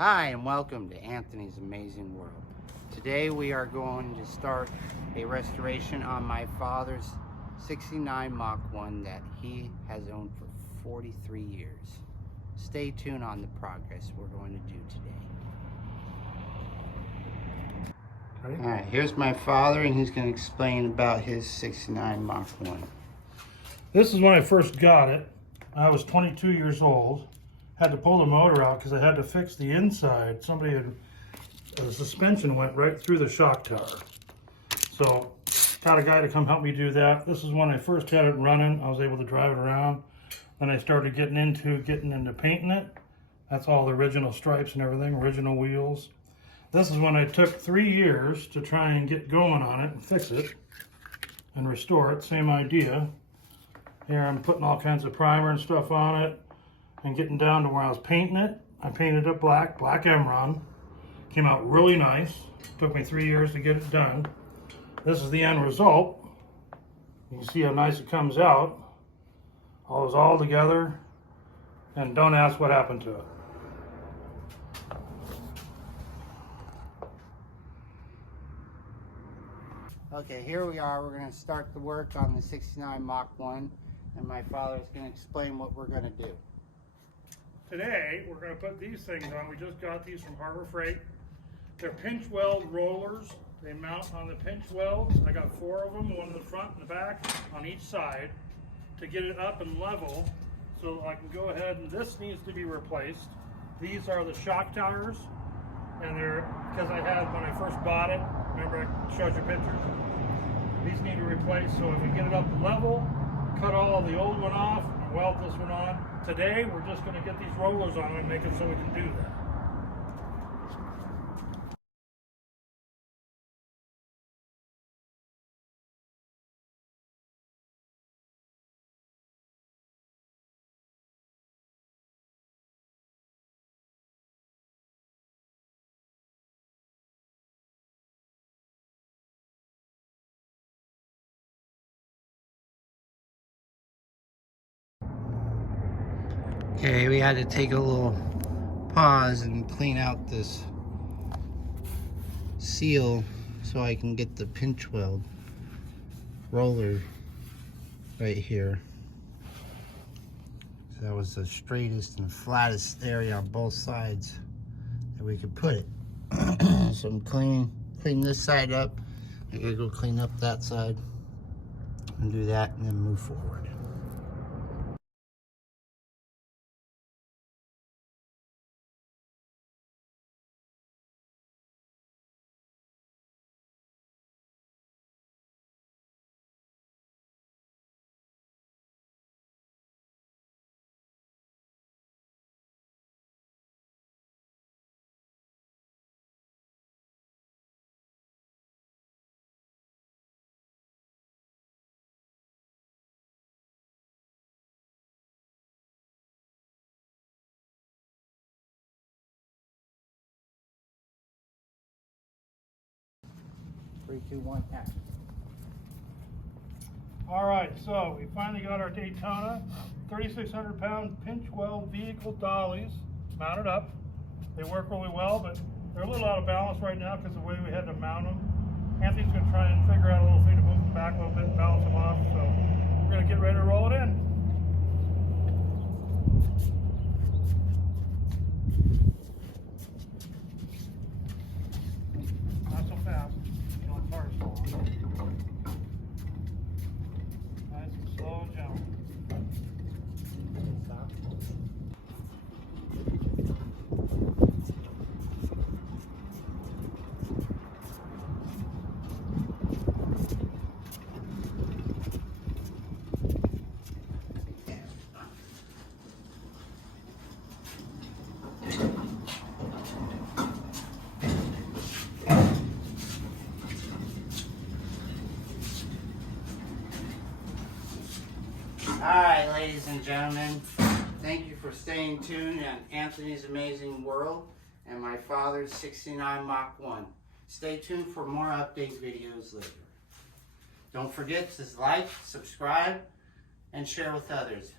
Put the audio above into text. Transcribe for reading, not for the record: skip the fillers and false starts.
Hi and welcome to Anthony's Amazing World. Today we are going to start a restoration on my father's 69 Mach 1 that he has owned for 43 years. Stay tuned on the progress we're going to do today. Alright, here's my father and he's going to explain about his 69 Mach 1. This is when I first got it. I was 22 years old. Had to pull the motor out because I had to fix the inside. The suspension went right through the shock tower. So got a guy to come help me do that. This is when I first had it running. I was able to drive it around. Then I started getting into painting it. That's all the original stripes and everything, original wheels. This is when I took 3 years to try and get going on it and fix it and restore it. Same idea. Here I'm putting all kinds of primer and stuff on it and getting down to where I was painting it. I painted it black emerald. Came out really nice. Took me 3 years to get it done. This is the end result. You can see how nice it comes out. All together. And don't ask what happened to it. Okay, here we are. We're going to start the work on the 69 Mach 1 and my father is going to explain what we're going to do. Today, we're going to put these things on. We just got these from Harbor Freight. They're pinch weld rollers. They mount on the pinch welds. I got 4 of them, one in the front and the back on each side to get it up and level so I can go ahead and this needs to be replaced. These are the shock towers and they're, because I had when I first bought it, remember I showed you pictures? These need to replace, so if we get it up level, cut all the old one off and weld this one on. Today, we're just going to get these rollers on and make it so we can do that. Okay, we had to take a little pause and clean out this seal so I can get the pinch weld roller right here. So that was the straightest and flattest area on both sides that we could put it. So I'm clean this side up. I gotta go clean up that side and do that and then move forward. Three, two, one, action. All right, so we finally got our Daytona 3,600 pound pinch weld vehicle dollies mounted up. They work really well, but they're a little out of balance right now because of the way we had to mount them. Anthony's going to try and figure out a little thing to move them back a little bit and balance them off. So we're going to get ready to roll it in. Not so fast. You know, cars go on. Nice and slow and gentle. Alright, ladies and gentlemen, thank you for staying tuned on Anthony's Amazing World and my father's 69 Mach 1. Stay tuned for more update videos later. Don't forget to like, subscribe, and share with others.